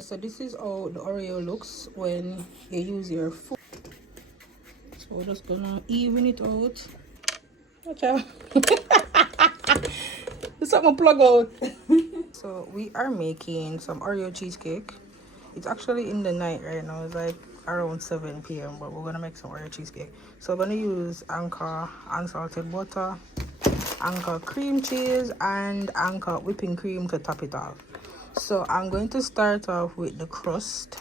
So this is how the Oreo looks when you use your food. So we're just gonna even it out. Watch out. There's something plug out. So we are making some Oreo cheesecake. It's actually in the night right now. It's like around 7 p.m. but we're gonna make some Oreo cheesecake. So we're gonna use Anchor unsalted butter, Anchor cream cheese, and Anchor whipping cream to top it off. So I'm going to start off with the crust.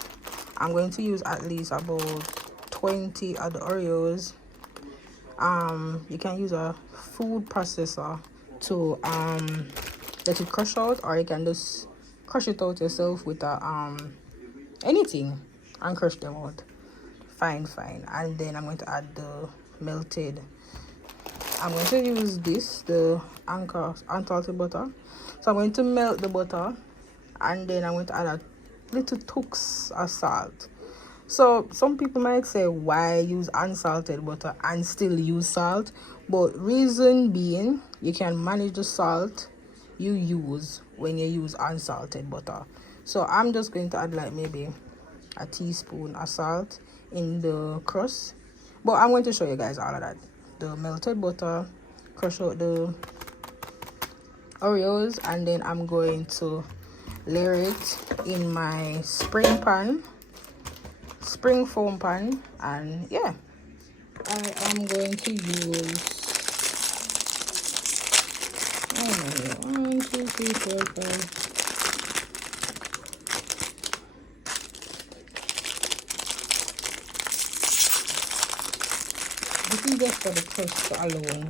I'm going to use at least about 20 of the Oreos. You can use a food processor to let it crush out, or you can just crush it out yourself with a anything and crush them out. Fine. And then I'm going to add the melted. I'm going to use the Anchor unsalted butter. So I'm going to melt the butter, and then I'm going to add a little tooks of salt. So some people might say, why use unsalted butter and still use salt? But reason being, you can manage the salt you use when you use unsalted butter. So I'm just going to add like maybe a teaspoon of salt in the crust. But I'm going to show you guys all of that. The melted butter, crush out the Oreos, and then I'm going to layer it in my Springform pan, and yeah, I am going to use 1, 2, 3, 4, 5. This is just for the crust alone.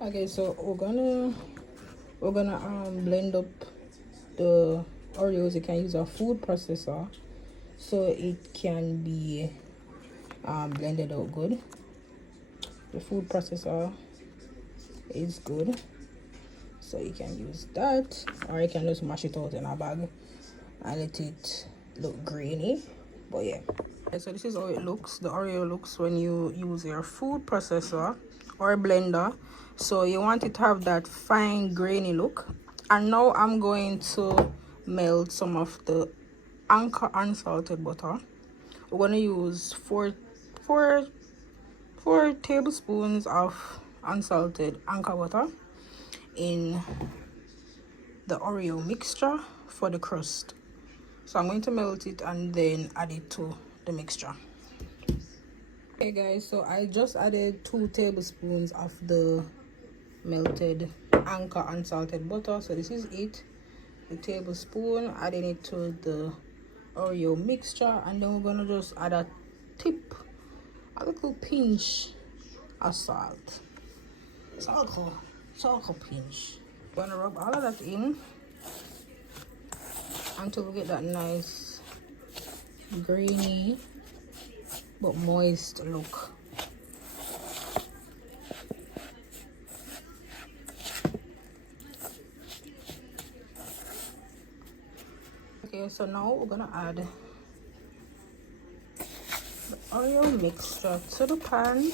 Okay, so we're gonna blend up the Oreos. You can use a food processor so it can be blended out good. The food processor is good, so you can use that, or you can just mash it out in a bag and let it look grainy. But yeah, so this is how it looks. The Oreo looks when you use your food processor or blender. So you want it to have that fine grainy look. And now I'm going to melt some of the Anchor unsalted butter. We're going to use four tablespoons of unsalted Anchor butter in the Oreo mixture for the crust. So I'm going to melt it and then add it to the mixture. Okay guys, so I just added 2 tablespoons of the melted Anchor unsalted butter. So this is it, the tablespoon, adding it to the Oreo mixture, and then we're gonna just add a little pinch of salt. Salt pinch. We're gonna rub all of that in until we get that nice grainy but moist look. Okay, so now we're gonna add the Oreo mixture to the pan,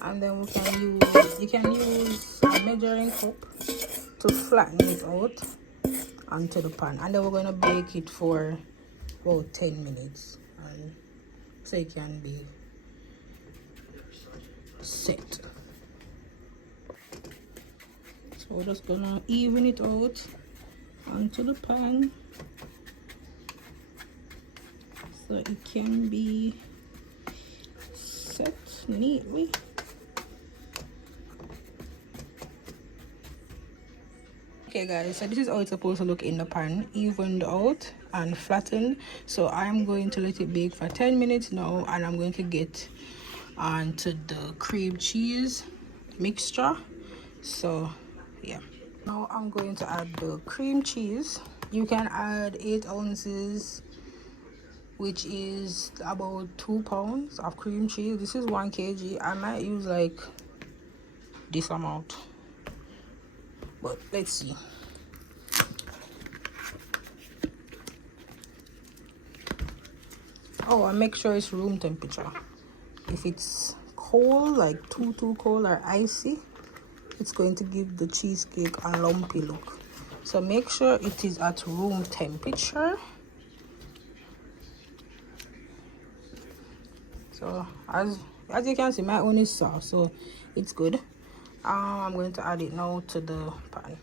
and then you can use a measuring cup to flatten it out onto the pan, and then we're gonna bake it for about 10 minutes, and so it can be set. So we're just gonna even it out onto the pan so it can be set neatly. Okay guys, so this is how it's supposed to look in the pan, evened out and flattened. So I'm going to let it bake for 10 minutes now, and I'm going to get onto the cream cheese mixture. So yeah, now I'm going to add the cream cheese. You can add 8 ounces, which is about 2 pounds of cream cheese. This is 1 kg. I might use like this amount, but let's see. Oh, and make sure it's room temperature. If it's cold, like too cold or icy, it's going to give the cheesecake a lumpy look. So make sure it is at room temperature. So as you can see, my own is soft, so it's good. I'm going to add it now to the pan.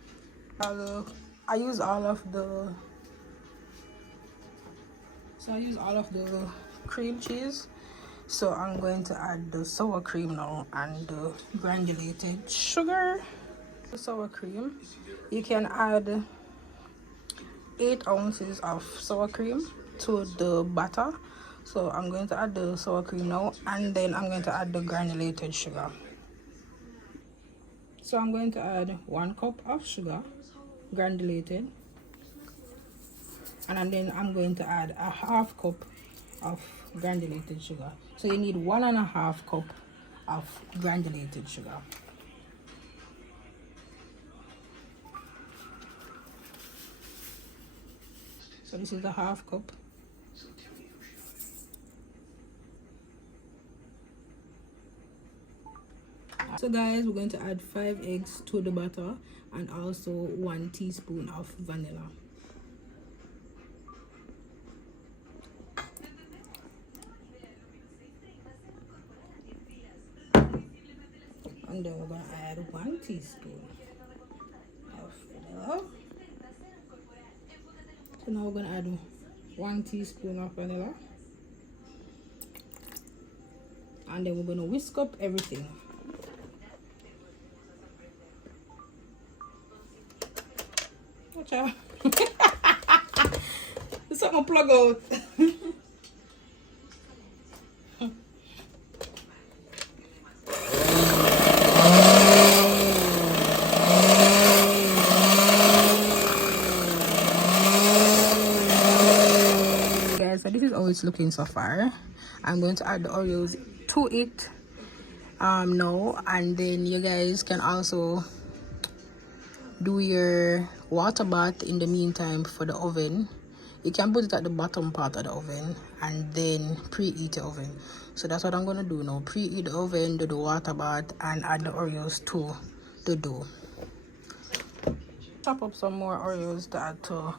I use all of the cream cheese. So I'm going to add the sour cream now and the granulated sugar. The sour cream, you can add 8 ounces of sour cream to the batter. So I'm going to add the sour cream now, and then I'm going to add the granulated sugar. So I'm going to add 1 cup of sugar, granulated, and then I'm going to add a half cup of granulated sugar. So you need 1.5 cup of granulated sugar. So this is the half cup. So guys, we're going to add 5 eggs to the batter and also 1 teaspoon of vanilla. And then we're going to add 1 teaspoon of vanilla. So now we're going to add 1 teaspoon of vanilla. And then we're going to whisk up everything. Watch out. There's something plug out. So this is how it's looking so far. I'm going to add the Oreos to it now, and then you guys can also do your water bath in the meantime for the oven. You can put it at the bottom part of the oven and then preheat the oven. So that's what I'm going to do now. Preheat the oven, do the water bath, and add the Oreos to the dough. Chop up some more Oreos to add to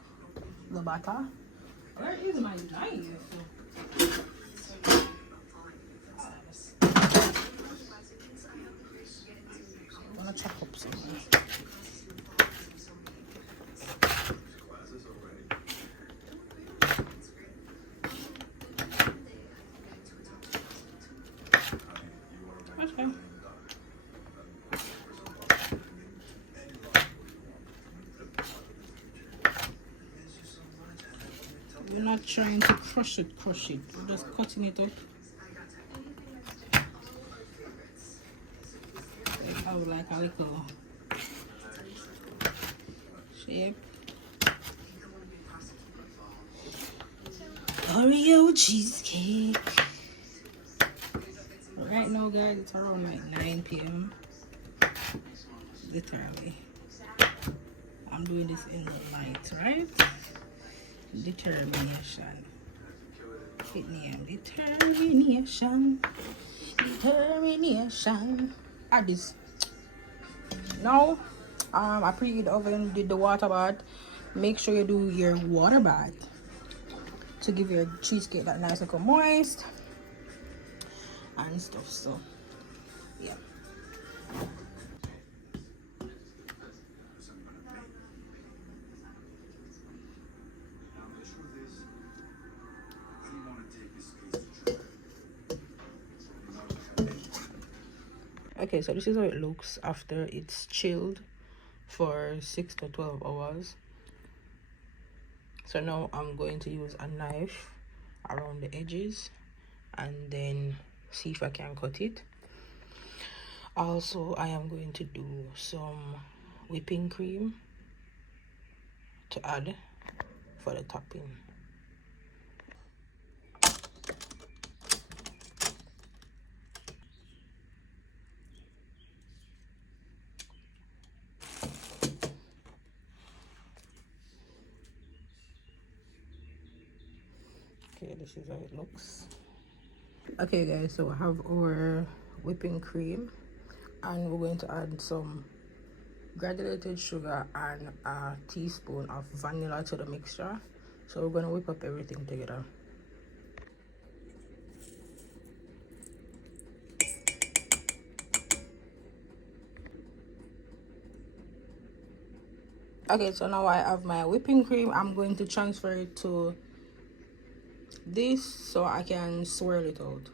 the batter. Where is my knife? I'm gonna chop up some. Okay. We're not trying to crush it. We're just cutting it up. Like a little shape. Oreo cheesecake. Right now, guys, it's around like 9 p.m. Literally. I'm doing this in the night, right? Determination. Determination. Add this. Now, I preheat the oven, did the water bath. Make sure you do your water bath to give your cheesecake that nice and moist and stuff. So, yeah. Okay, so this is how it looks after it's chilled for 6 to 12 hours. So now I'm going to use a knife around the edges and then see if I can cut it. Also, I am going to do some whipping cream to add for the topping. Okay, this is how it looks. Okay guys, so I have our whipping cream and we're going to add some granulated sugar and a teaspoon of vanilla to the mixture. So we're going to whip up everything together. Okay, so now I have my whipping cream. I'm going to transfer it to this so I can swirl it out.